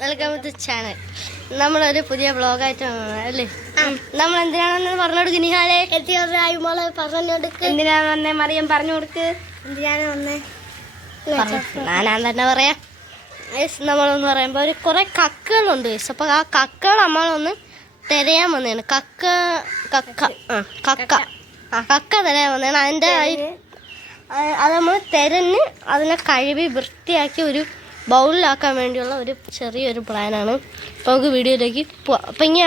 Welcome to channel. നമ്മളൊരു പുതിയ വ്ളോഗായിട്ടാണ് അല്ലേ? നമ്മൾ എന്തിനാണെന്ന് പറഞ്ഞു കൊടുക്ക് നിഹാലെ. എന്തിനാണ് വന്നേ മറിയം പറഞ്ഞു കൊടുക്ക്. എന്തിനാണ് വന്നേ ഞാൻ തന്നെ പറയാം. നമ്മളെന്ന് പറയുമ്പോൾ ഒരു കുറെ കക്കകളുണ്ട്. അപ്പോൾ ആ കക്കകൾ നമ്മളൊന്ന് തിരയാൻ വന്നതാണ്. കക്ക തിരയാൻ വന്നതാണ്. അതിൻ്റെ അത് നമ്മൾ തിരഞ്ഞ് അതിനെ കഴുകി വൃത്തിയാക്കി ഒരു ബൗളിലാക്കാൻ വേണ്ടിയുള്ള ഒരു ചെറിയൊരു പ്ലാനാണ്. അപ്പോൾ നമുക്ക് വീഡിയോയിലേക്ക് പോവാം. അപ്പം ഇനി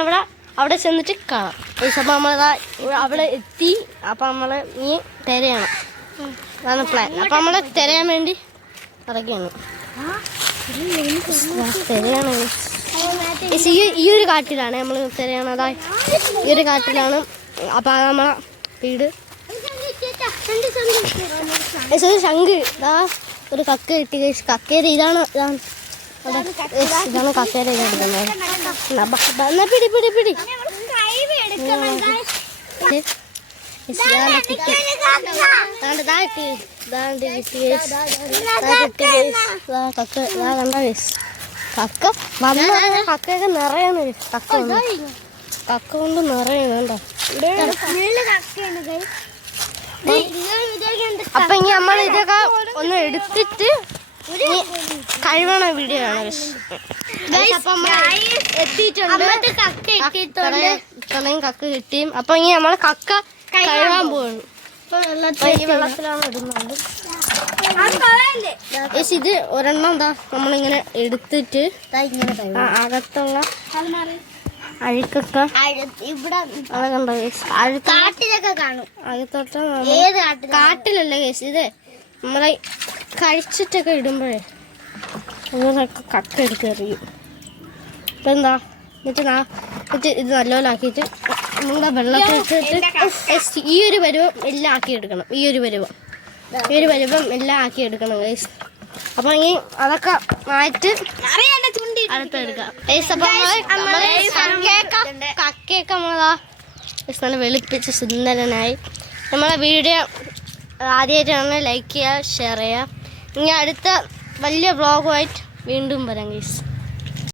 അവിടെ ചെന്നിട്ട് കാണാം. അപ്പോൾ നമ്മളതാ അവിടെ എത്തി. അപ്പം നമ്മൾ ഇനി തിരയണം, അതാണ് പ്ലാൻ. അപ്പം നമ്മൾ തിരയാൻ വേണ്ടി ഇറങ്ങിയാണ്. തിരയാണ് ഈ ഒരു കാട്ടിലാണ് നമ്മൾ തിരയണതാ. ഈ ഒരു കാട്ടിലാണ്. അപ്പം നമ്മളെ വീട് ശംഖ് ഇതാ ഒരു കക്ക കിട്ടി. കക്കയുടെ ഇതാണ് കക്കയുടെ ഇതെടുക്കുന്നത്. പിടി പിടി പിടി കക്ക വന്ന കക്കയൊക്കെ നിറയാണ്. കക്ക കൊണ്ട് നിറയാണ് കേട്ടോ. അപ്പൊ ഇനി നമ്മൾ ഇതൊക്കെ ഒന്ന് എടുത്തിട്ട് കഴിവണ വീഡിയോ ആണ്. എത്തിയിട്ടുണ്ട്, ഇത്രയും കക്ക കിട്ടിയും. അപ്പൊ ഇനി നമ്മൾ കക്ക കഴുകാൻ പോവാണ്. ഈ വെള്ളത്തിലാണ് ഇടുന്നുണ്ട്. ഇത് ഒരെണ്ണം എന്താ നമ്മളിങ്ങനെ എടുത്തിട്ട് അകത്തുള്ള അഴുക്കൊക്കെ കാട്ടിലല്ലേ കേസ്. ഇത് നമ്മളെ കഴിച്ചിട്ടൊക്കെ ഇടുമ്പോഴേ അങ്ങനെയൊക്കെ കക്ക എടുത്ത് എറിയും. ഇപ്പം എന്താ എന്നിട്ട് ഇത് നല്ലപോലെ ആക്കിയിട്ട് നമ്മുടെ വെള്ളത്തിൽ ഇട്ടിട്ട് ഈ ഒരു പരുവം എല്ലാം ആക്കിയെടുക്കണം. ഈ ഒരു പരുവം എല്ലാം ആക്കിയെടുക്കണം ഗൈസ്. അപ്പം ഇനി അതൊക്കെ മാറ്റി അടുത്തെടുക്കാം. കക്കയൊക്കെ നമ്മളതാ നല്ല വെളുപ്പിച്ച് സുന്ദരനായി. നമ്മളെ വീഡിയോ ആദ്യമായിട്ടാണ് ലൈക്ക് ചെയ്യുക, ഷെയർ ചെയ്യുക. ഇനി അടുത്ത വലിയ വ്ളോഗുമായിട്ട് വീണ്ടും വരാം ഗൈസ്.